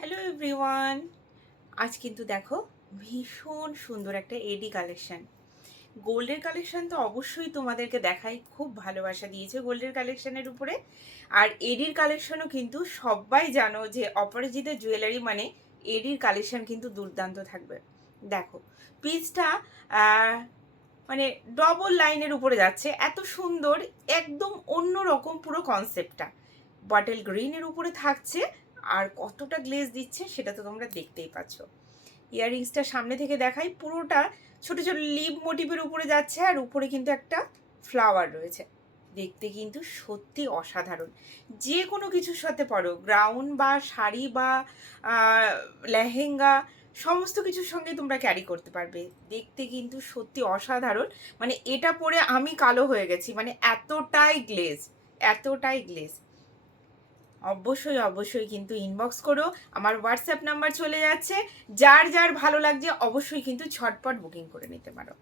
Hello everyone, আজ কিন্তু দেখো ভীষণ সুন্দর একটা এডি কালেকশন। গোল্ডের কালেকশন তো অবশ্যই তোমাদেরকে দেখাই, খুব ভালোবাসা দিয়েছে গোল্ডের কালেকশনের উপরে। আর এডির কালেকশনও কিন্তু সবাই জানো যে অপরাজিতা জুয়েলারি মানে এডির কালেকশন কিন্তু দুর্দান্ত থাকবে। দেখো পিসটা মানে ডবল লাইনের উপরে যাচ্ছে, এত সুন্দর, একদম অন্য রকম পুরো কনসেপ্টটা। বটল গ্রিনের উপরে থাকছে, আর কতটা গ্লেজ দিচ্ছে সেটা তো তোমরা দেখতেই পাচ্ছ। ইয়াররিংসটা সামনে থেকে দেখাই, পুরোটা ছোট ছোট লিভ মোটিভের উপরে যাচ্ছে, আর উপরে কিন্তু একটা ফ্লাওয়ার রয়েছে। দেখতে কিন্তু সত্যি অসাধারণ। যে কোনো কিছুর সাথে পরো, গ্রাউন বা শাড়ি বা লেহেঙ্গা, সমস্ত কিছুর সঙ্গে তোমরা ক্যারি করতে পারবে। দেখতে কিন্তু সত্যি অসাধারণ। মানে এটা পরে আমি কালো হয়ে গেছি, মানে এতটাই গ্লেজ, এতটাই গ্লেজ। অবশ্যই অবশ্যই কিন্তু ইনবক্স করো, আমার হোয়াটসঅ্যাপ নাম্বার চলে যাচ্ছে। যার যার ভালো লাগছে অবশ্যই কিন্তু ঝটপট বুকিং করে নিতে পারো।